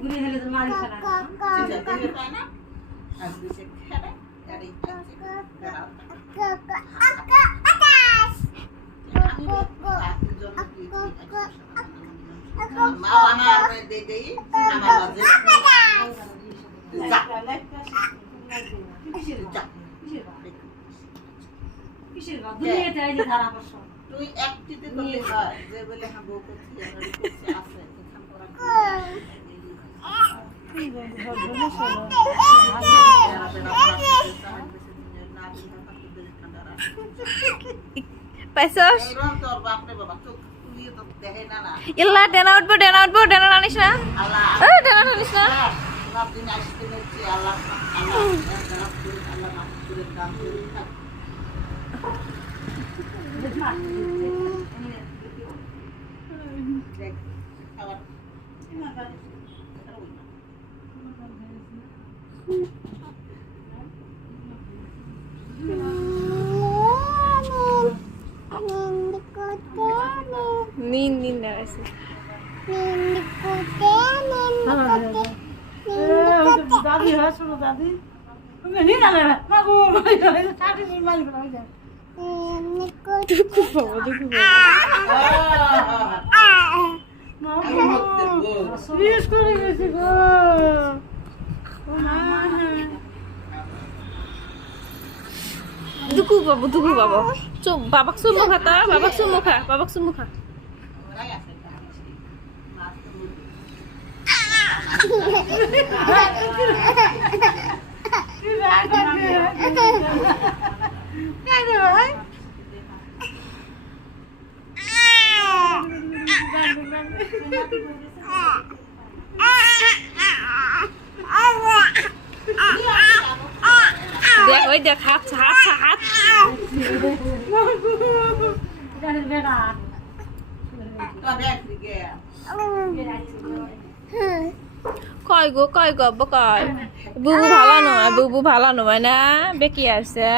ঘুরে হেলে তো মারি ফেলা না আর দিছে খেলে আর এই মা আমার দে দেই আমার বাজে কিসের বাপ দুনিয়াতে আইলি ধারা বসো তুই একটিতে তো হয় যে বলে হ্যাঁ বউ করছি আমরা করছি আছে এখান করা পাইছস তোর বাপরে বাবা চোখ তুই তো দেখে না না ইল্লা ডেনা উঠবো ডেনা আনিস না আল্লাহ ডেনা আনিস না সব দিন আসতে হচ্ছে আল্লাহ আল্লাহ আল্লাহ মাফ করে দান করে থাক দেখ খাবার নিন না আছে দাদি হয় শোনো দাদি নি না না মাগো চাটি মারি ফেলা হয়ে যায় দুঃখ পাবো ইস করে গেছি গো দুঃখ পাবো বাবাক চুমু খা বাবাক চুমু খা দেখ ওই দেখ হাত বেড়া কয় গো আব্বা কয় বুবু ভালো নয় না বেকি আছে